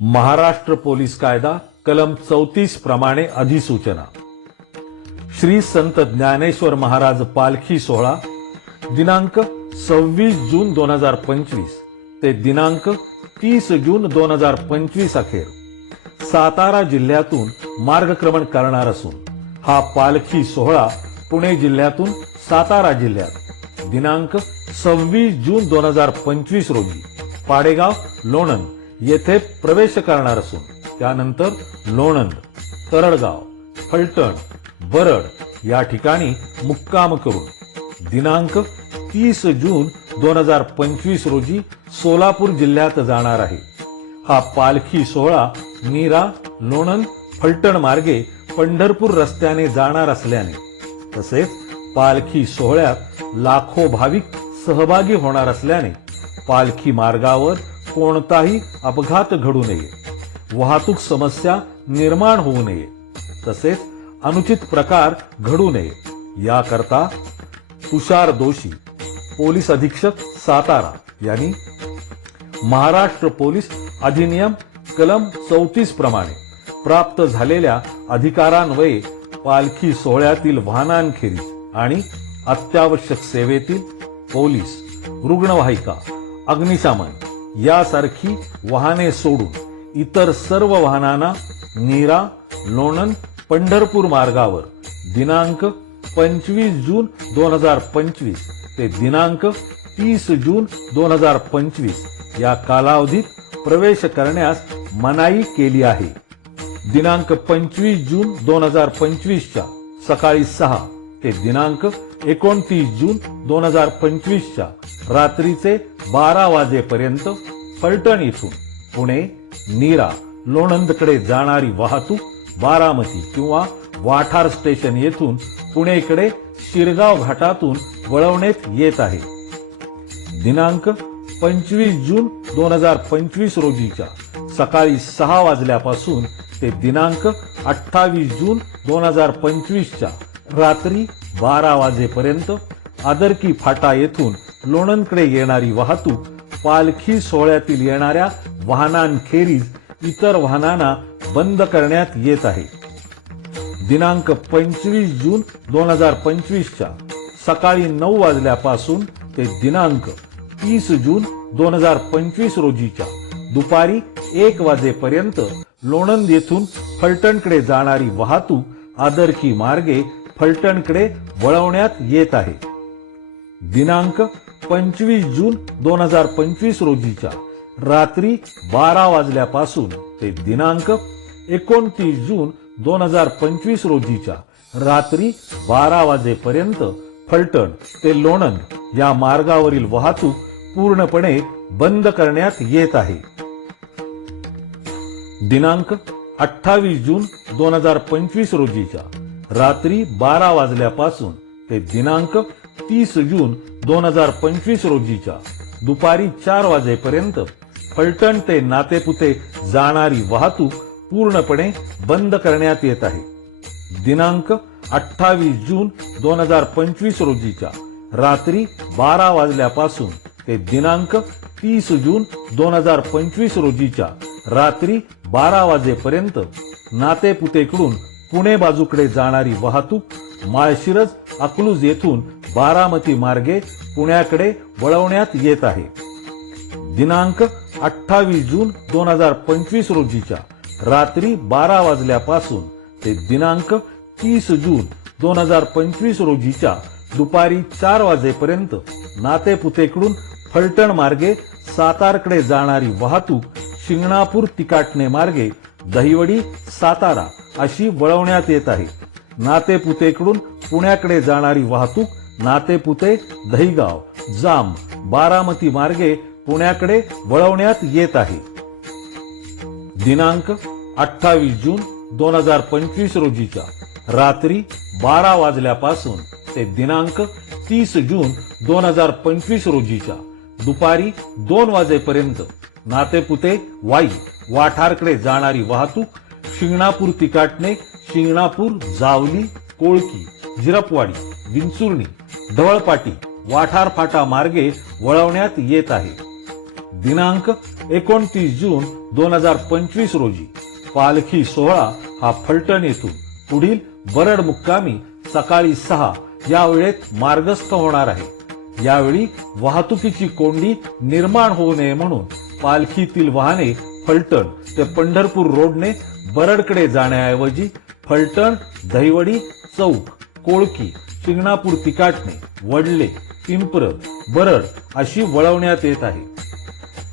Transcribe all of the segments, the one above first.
Maharashtra police कायदा कलम चौतीस प्रमाणे अधिसूचना. श्री संत ज्ञानेश्वर महाराज पालखी सोहळा दिनांक सव्वीस जून दोन हजार पंचवीस ते दिनांक तीस जून दोन हजार पंचवीस अखेर. सातारा जिल्ह्यातून मार्गक्रमण करणार असून हा पालखी सोहळा पुणे जिल्ह्यातून सातारा जिल्ह्यात दिनांक सव्वीस जून दोन हजार पंचवीस रोजी. पाडेगाव लोणंद. येथे प्रवेश करणार असून त्यानंतर लोणंद तरळगाव फलटण बरड या ठिकाणी मुक्काम करून दिनांक तीस जून दोन हजार पंचवीस रोजी सोलापूर जिल्ह्यात जाणार आहे. हा पालखी सोहळा नीरा लोणंद फलटण मार्गे पंढरपूर रस्त्याने जाणार असल्याने तसेच पालखी सोहळ्यात लाखो भाविक सहभागी होणार असल्याने पालखी मार्गावर कोणताही अपघात घडू नये. वाहतूक समस्या निर्माण होऊ नये. तसेच अनुचित प्रकार घडू नये. याकरता तुषार दोषी पोलीस अधीक्षक सातारा यांनी महाराष्ट्र पोलीस अधिनियम कलम चौतीस प्रमाणे प्राप्त झालेल्या अधिकारान्वये पालखी सोहळ्यातील वाहनांखेरीज आणि अत्यावश्यक सेवेतील पोलीस रुग्णवाहिका अग्निशामन यासारखी वाहने सोडून इतर सर्व वाहनांना नीरा लोणंद पंढरपूर मार्गावर दिनांक पंचवीस जून दोन हजार पंचवीस ते दिनांक तीस जून दोन हजार पंचवीस या कालावधीत प्रवेश करण्यास मनाई केली आहे. दिनांक पंचवीस जून दोन हजार पंचवीसच्या सकाळी सहा ते दिनांक एकोणतीस जून दोन हजार पंचवीसच्या रात्रीचे बारा वाजेपर्यंत फलटण इथून पुणे नीरा लोणंदकडे जाणारी वाहतूक बारामती किंवा वाठार स्टेशन येथून पुणेकडे शिरगाव घाटातून वळवण्यात येत आहे. दिनांक पंचवीस जून दोन हजार पंचवीस रोजीच्या सकाळी सहा वाजल्यापासून ते दिनांक अठ्ठावीस जून दोन हजार पंचवीसच्या रात्री बारा वाजेपर्यंत आदरकी फाटा येथून लोणंदकडे येणारी वाहतूक पालखी सोहळ्यातील येणाऱ्या वाहनांखेरीज इतर वाहनांना बंद करण्यात येत आहे. दिनांक पंचवीस जून दोन हजार पंचवीसच्या सकाळी नऊ वाजल्यापासून ते दिनांक तीस जून दोन हजार पंचवीस रोजीच्या दुपारी एक वाजेपर्यंत लोणंद येथून फलटणकडे जाणारी वाहतूक आदरकी मार्गे फलटणकडे वळवण्यात येत आहे. दिनांक पंचवीस जून दोन हजार पंचवीस रोजीच्या रात्री बारा वाजल्यापासून ते दिनांक एकोणतीस जून दोन हजार पंचवीस रोजीच्या रात्री बारा वाजेपर्यंत फलटण ते लोणंद या मार्गावरील वाहतूक पूर्णपणे बंद करण्यात येत आहे. दिनांक अठ्ठावीस जून दोन हजार पंचवीस रोजीच्या रात्री बारा वाजल्यापासून हे दिनांक तीस जून दोन हजार पंचवीस रोजीच्या दुपारी चार वाजेपर्यंत फलटण ते नातेपुते जाणारी वाहतूक पूर्णपणे बंद करण्यात येत आहे. दिनांक अठ्ठावीस जून दोन हजार पंचवीस रोजीच्या रात्री बारा वाजल्यापासून ते दिनांक तीस जून दोन हजार पंचवीस रोजीच्या रात्री बारा वाजेपर्यंत नातेपुतेकडून पुणे बाजूकडे जाणारी वाहतूक माळशिरस अकलूज येथून बारामती मार्गे पुण्याकडे वळवण्यात येत आहे. दिनांक अठ्ठावीस जून दोन हजार पंचवीस रोजीच्या रात्री बारा वाजल्यापासून ते दिनांक तीस जून दोन हजार पंचवीस रोजीच्या दुपारी चार वाजेपर्यंत नातेपुतेकडून फलटण मार्गे सातारकडे जाणारी वाहतूक शिंगणापूर तिकाटणे मार्गे दहिवडी सातारा अशी वळवण्यात येत आहे. नातेपुतेकडून पुण्याकडे जाणारी वाहतूक नातेपुते दहिगाव जाम बारामती मार्गे पुण्याकडे वळवण्यात येत आहे. दिनांक अठ्ठावीस जून दोन हजार पंचवीस रोजीच्या रात्री बारा वाजल्यापासून ते दिनांक तीस जून दोन हजार पंचवीस रोजीच्या दुपारी दोन वाजेपर्यंत नातेपुते वाई वाठारकडे जाणारी वाहतूक शिंगणापूर तिकाटणे शिंगणापूर जावली कोळकी झिरपवाडी विंचुर्णी धवळपाटी वाठार फाटा मार्गे वळवण्यात येत आहे. दिनांक एकोणतीस जून दोन हजार पंचवीस रोजी पालखी सोहळा हा फलटण येथून पुढील बरड मुक्कामी सकाळी सहा या वेळेत मार्गस्थ होणार आहे. यावेळी वाहतुकीची कोंडी निर्माण होऊ नये म्हणून पालखीतील वाहने फलटण ते पंढरपूर रोडने बरडकडे जाण्याऐवजी फलटण दहिवडी चौक कोळकी शिंगणापूर तिकाटणे वडले पिंपर बरड अशी वळवण्यात येत आहे.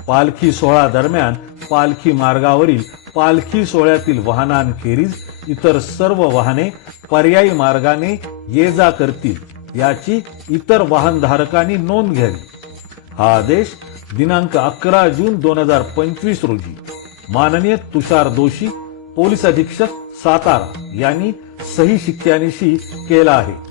पालखी सोहळा दरम्यान पालखी मार्गावरील पालखी सोहळ्यातील वाहनांखेरीज इतर सर्व वाहने पर्यायी मार्गाने ये जा करतील याची इतर वाहनधारकांनी नोंद घ्यावी. हा आदेश दिनांक अकरा जून दोन हजार पंचवीस रोजी माननीय तुषार दोषी पोलीस अधीक्षक सातारा यांनी सही शिक्क्यानिशी केला आहे.